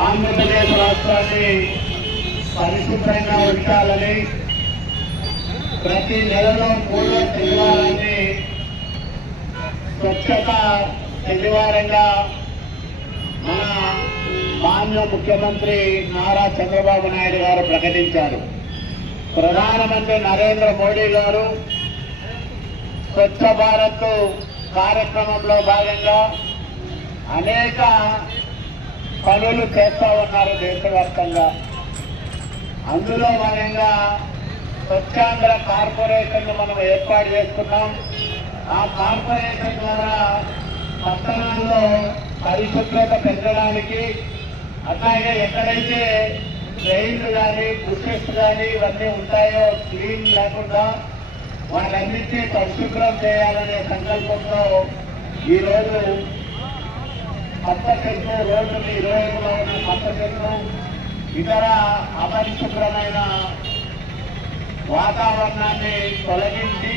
ఆంధ్రప్రదేశ్ రాష్ట్రాన్ని పరిశుభ్రంగా ఉంచాలని, ప్రతి నెలలో 3వ శనివారాన్ని స్వచ్ఛత శనివారంగా మన మాన్య ముఖ్యమంత్రి నారా చంద్రబాబు నాయుడు గారు ప్రకటించారు. ప్రధానమంత్రి నరేంద్ర మోడీ గారు స్వచ్ఛ భారత్ కార్యక్రమంలో భాగంగా అనేక పనులు చేస్తూ ఉన్నారు దేశవ్యాప్తంగా. అందులో భాగంగా స్వచ్ఛాంధ్ర కార్పొరేషన్ మనం ఏర్పాటు చేసుకున్నాం. ఆ కార్పొరేషన్ ద్వారా పట్టణాల్లో పరిశుభ్రత పెంచడానికి, అట్లాగే ఎక్కడైతే ట్రైన్లు కానీ బుషెస్ కానీ ఇవన్నీ ఉంటాయో క్లీన్ లేకుండా వాళ్ళన్నింటినీ పరిశుభ్రం చేయాలనే సంకల్పంతో ఈరోజు కొత్త చెట్లు, రోడ్డుని ఇరువైపులో ఉన్న కొత్త చెట్లు, ఇతర అపరిశుభ్రమైన వాతావరణాన్ని తొలగించి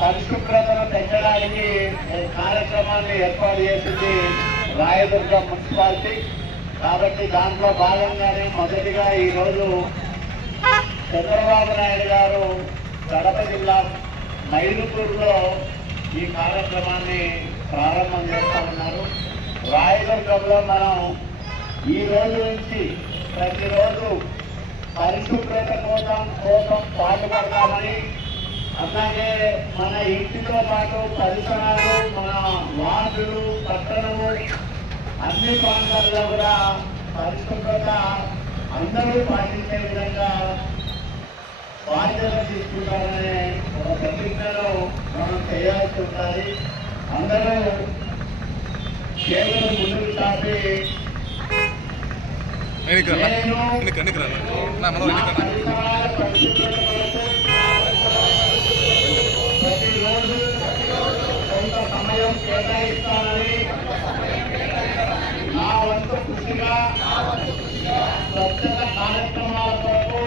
పరిశుభ్రతను పెంచడానికి కార్యక్రమాన్ని ఏర్పాటు చేసింది రాయదుర్గం మున్సిపాలిటీ. కాబట్టి దాంట్లో భాగంగానే మొదటిగా ఈరోజు చంద్రబాబు నాయుడు గారు కడప జిల్లా మైదుకూరులో ఈ కార్యక్రమాన్ని ప్రారంభం చేస్తా ఉన్నారు. రాయదుర్గంలో మనం ఈ రోజు నుంచి ప్రతిరోజు పరిశుభ్రత కోసం పాటుపడతామని, అట్లాగే మన ఇంటితో పాటు పరిసరాలు, మన వార్డులు, పట్టణము అన్ని ప్రాంతాల్లో కూడా పరిశుభ్రత అందరూ పాటించే విధంగా బాధ్యత తీసుకుంటారనే ఒక ప్రతిజ్ఞలో మనం చేయాల్సి ఉంటుంది. అందరూ కేవలం ముందుకు చాపి ప్రతిరోజు కొంత సమయం కేటాయిస్తానని నా వంతు కృషిగా స్వచ్ఛత కార్యక్రమాల కొరకు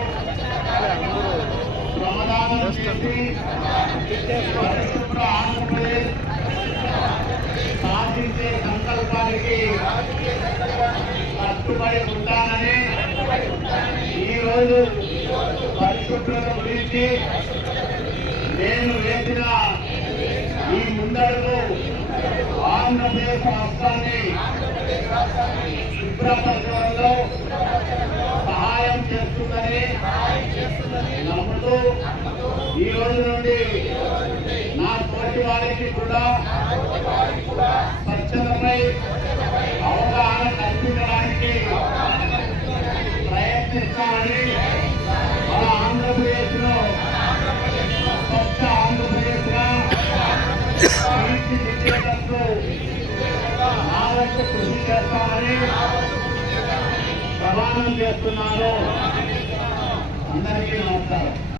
శ్రమదానం చేసి పరిశుభ్ర ఆంధ్రప్రదేశ్ సాధించే సంకల్పానికి కట్టుబడి ఉంటానని, ఈరోజు పరిశుభ్రత గురించి నేను వేసిన ఈ ముందడుగు ఆంధ్రప్రదేశ్ రాష్ట్రాన్ని శుభ్రపరచడంలో సహాయం చేస్తుందని నమ్ముతూ ఈ రోజు నుండి నా తోటి వారికి కూడా స్వచ్ఛతపై అవగాహన కల్పించడానికి ప్రయత్నిస్తామని, మన ఆంధ్రప్రదేశ్ లో స్వచ్ఛ ఆంధ్రప్రదేశ్ గా తీర్చిదిద్దేటట్లు నా వంతు కృషి చేస్తామని ప్రమాణం చేస్తున్నాను. అందరికీ నమస్కారం.